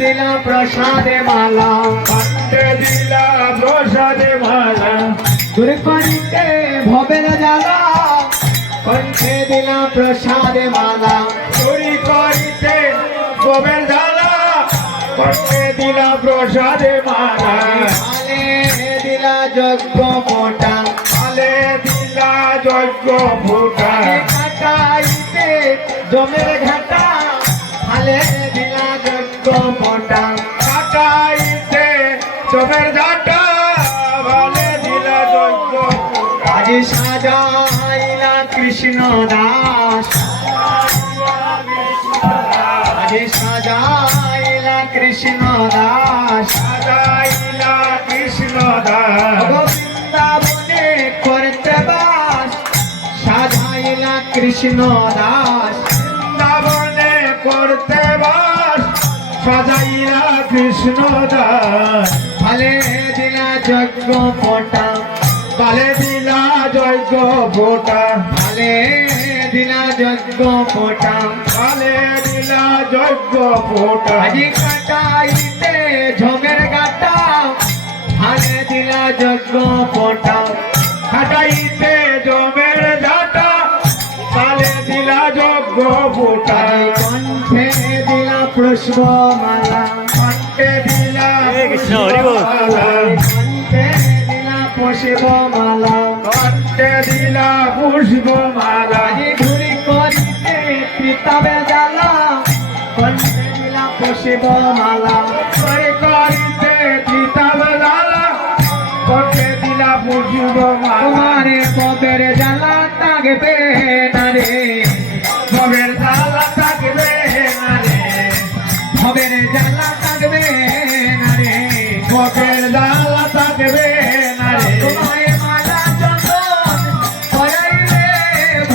দিলা প্রসাদে মালা, দিলা প্রসাদে মালা, দূর করিতে ভবের জ্বালা, কণ্ঠে দিলা প্রসাদে মালা, চুরি করিতে গোবের জ্বালা, কণ্ঠে দিলা প্রসাদে মালা, আলে দিলা যজ্ঞ মোটা, আলে দিলা যজ্ঞ ফুটা, কাটাইতে জমের ঘাটা, আলে দিলা যজ্ঞ মোটা, কাটাইতে চোখের ঝাঁটা, ভালে দিলা যজ্ঞ ফুটা। আজ সাজাইলা কৃষ্ণ দাস, আজ সাজাইলা কৃষ্ণ দাস, সাজাইলা কৃষ্ণ দাস, বৃন্দাবনে করতে বাস, সাজাইলা কৃষ্ণ দাস, বৃন্দাবনে করতে বাস, সাজাইলা কৃষ্ণ দাস, ফলে দিলা যজ্ঞ মোটা, কালে দিলা যজ্ঞ ফোটা, ফলে দিলা যজ্ঞ মোটা, কালে দিলা যজ্ঞ ফোটা, আজি কাটাইতে ঝমের গাটা, ফলে দিলা যজ্ঞ মোটা, খাটাইতে জমের ঝাঁটা, কালে দিলা যজ্ঞ ফোটা, কণ্ঠে দিলা পুষ্প মালা, কণ্ঠে দিলা কৃষ্ণ, হরি বল। মালা, কণ্ঠে দিলা পুষ্প মালা, কণ্ঠে দিলা পুষ্প মালা, আজি ঘুরি করিতে পিতাবে জ্বালা, কণ্ঠে দিলা পুষ্প মালা, করে করিতে পিতাব জ্বালা, কণ্ঠে দিলা পুষ্প মালা, তোমারে ববের জ্বালা থাকবে না রে, ভবের জ্বালা থাকবে না রে, ভবের জ্বালা থাকবে না রে, ভবের জ্বালা থাকবে না রে, তোমারে মালা চন্দন করাইলে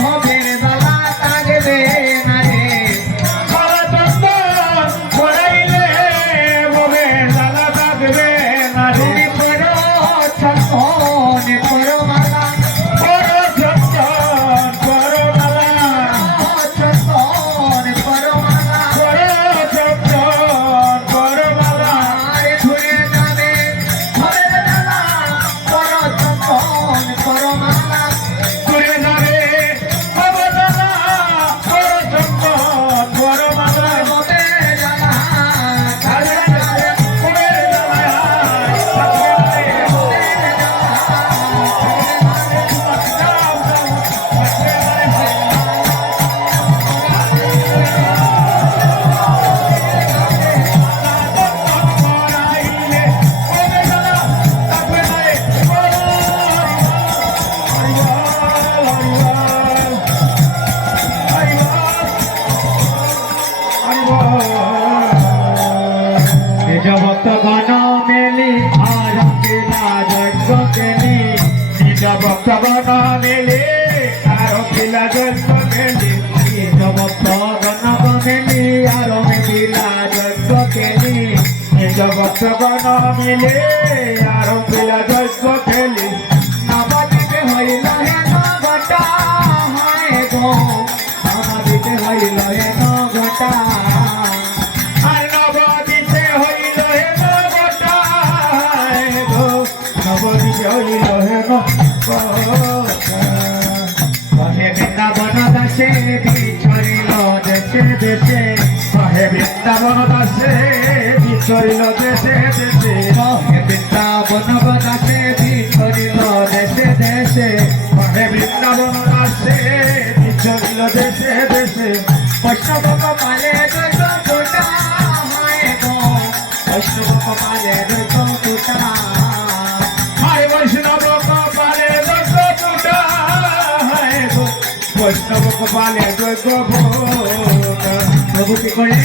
ভবের জ্বালা থাকবে না রে, মালা চন্দন করাইলে ভবের জ্বালা থাকবে না রে, তুমি করো চন্দন করো মালা, করো চন্দন করো মালা, চন্দন করো মালা, করো চন্দন করো মালা, আরে ঘুরে যাবে ভবের জ্বালা, করো চন্দন করো মালা, ঘুরে যাবে ভবের জ্বালা, করো চন্দন করো মালা, ভবের জ্বালা ভবের জ্বালা থাকবে নিজ ভক্তগণ মেলি আর বিনা যজ্ঞ কেলি, নিজ ভক্তগণ মিলে আর পিলা যজ্ঞ মেলি, নিজ ভক্তগণ মেলি আর বিনা যজ্ঞ কেলি, নিজ ভক্তগণ মিলে আর পিলা যজ্ঞ খেলি, নবদিতে হইল হে নগটা, হায় গো নবদিতে হইল হে নগটা, আর নবদিতে হইল হে নবটায় গো, নবদিতে হইল হে নবটা, কহে বৃন্দাবন দাসে বিছরিল দেশে দেশে, কহে বৃন্দাবন দাসে বিচরিল দেশে দেশে, কহে বৃন্দাবন দাসে বিছরিল দেশে দেশে, কহে বৃন্দাবন দাসে বিচরিল দেশে দেশে, বৈষ্ণব কপালে দৈব ফুটা, হায় গো বৈষ্ণব কপালে দৈব ফুটা, হায় বৈষ্ণব কপালে যজ্ঞ ফুটা, হায় গো বৈষ্ণব কপালে যজ্ঞ ফুটা, প্রভু কি করে